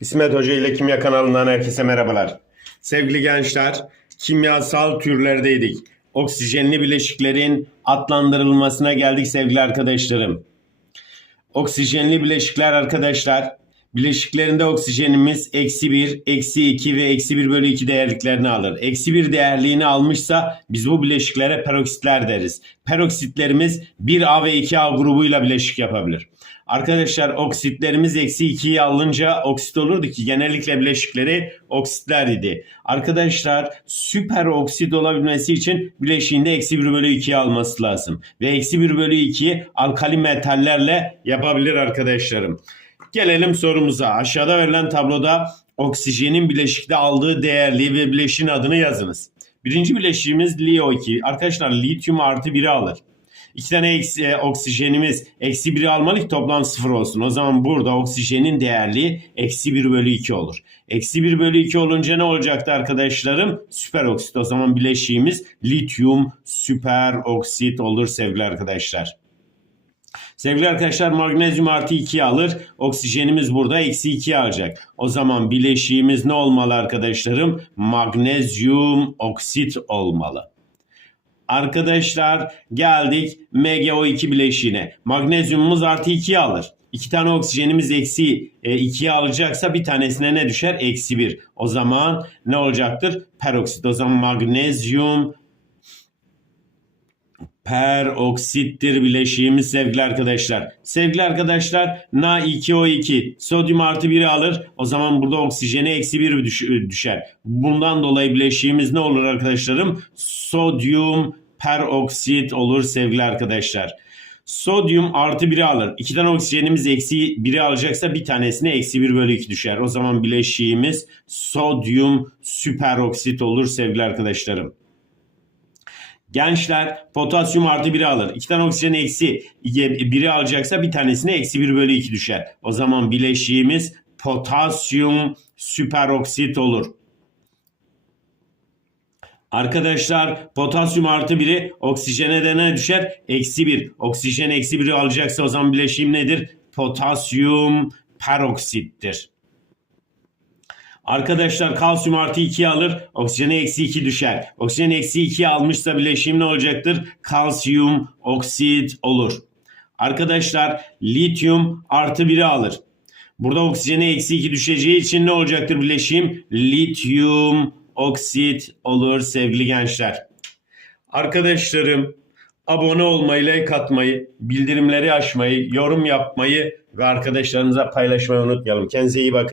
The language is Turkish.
İsmet Hoca ile Kimya kanalından herkese merhabalar. Sevgili gençler, kimyasal türlerdeydik. Oksijenli bileşiklerin adlandırılmasına geldik sevgili arkadaşlarım. Oksijenli bileşikler arkadaşlar, bileşiklerinde oksijenimiz eksi 1, eksi 2 ve eksi 1 bölü 2 değerliklerini alır. Eksi 1 değerliğini almışsa biz bu bileşiklere peroksitler deriz. Peroksitlerimiz 1A ve 2A grubuyla bileşik yapabilir. Arkadaşlar oksitlerimiz eksi 2'yi alınca oksit olurdu ki genellikle bileşikleri oksitler idi. Arkadaşlar süper oksit olabilmesi için bileşiğinde eksi 1 bölü 2'yi alması lazım. Ve eksi 1 bölü 2'yi alkali metallerle yapabilir arkadaşlarım. Gelelim sorumuza. Aşağıda verilen tabloda oksijenin bileşikte aldığı değerliği ve bileşiğin adını yazınız. Birinci bileşiğimiz LiO2. Arkadaşlar lityum artı 1'i alır. İki tane eksi, e, oksijenimiz eksi 1'i almalı ki toplam 0 olsun. O zaman burada oksijenin değerliği eksi 1 bölü 2 olur. Eksi 1 bölü 2 olunca ne olacaktı arkadaşlarım? Süper oksit. O zaman bileşiğimiz lityum süper oksit olur sevgili arkadaşlar. Sevgili arkadaşlar magnezyum artı 2'yi alır. Oksijenimiz burada eksi 2'yi alacak. O zaman bileşiğimiz ne olmalı arkadaşlarım? Magnezyum oksit olmalı. Arkadaşlar geldik MgO2 bileşiğine. Magnezyumumuz artı 2'yi alır. İki tane oksijenimiz eksi 2'yi alacaksa bir tanesine ne düşer? Eksi 1. O zaman ne olacaktır? Peroksit. O zaman magnezyum peroksittir bileşiğimiz sevgili arkadaşlar. Sevgili arkadaşlar Na2O2 sodyum artı 1'i alır. O zaman burada oksijeni eksi 1 düşer. Bundan dolayı bileşiğimiz ne olur arkadaşlarım? Sodyum peroksit olur sevgili arkadaşlar. Sodyum artı 1'i alır. İki tane oksijenimiz eksi 1'i alacaksa bir tanesine eksi 1 bölü 2 düşer. O zaman bileşiğimiz sodyum süperoksit olur sevgili arkadaşlarım. Gençler potasyum artı 1'i alır. İki tane oksijen eksi 1'i alacaksa bir tanesine eksi 1 bölü 2 düşer. O zaman bileşiğimiz potasyum süperoksit olur. Arkadaşlar potasyum artı 1'i oksijene de ne düşer? Eksi 1. Oksijen eksi 1'i alacaksa o zaman bileşiğim nedir? Potasyum peroksittir. Arkadaşlar kalsiyum artı 2 alır. Oksijene eksi 2 düşer. Oksijen eksi 2 almışsa bileşim ne olacaktır? Kalsiyum oksit olur. Arkadaşlar lityum artı 1'i alır. Burada oksijene eksi 2 düşeceği için ne olacaktır bileşim? Lityum oksit olur sevgili gençler. Arkadaşlarım abone olmayı, like atmayı, bildirimleri açmayı, yorum yapmayı ve arkadaşlarınıza paylaşmayı unutmayalım. Kendinize iyi bakın.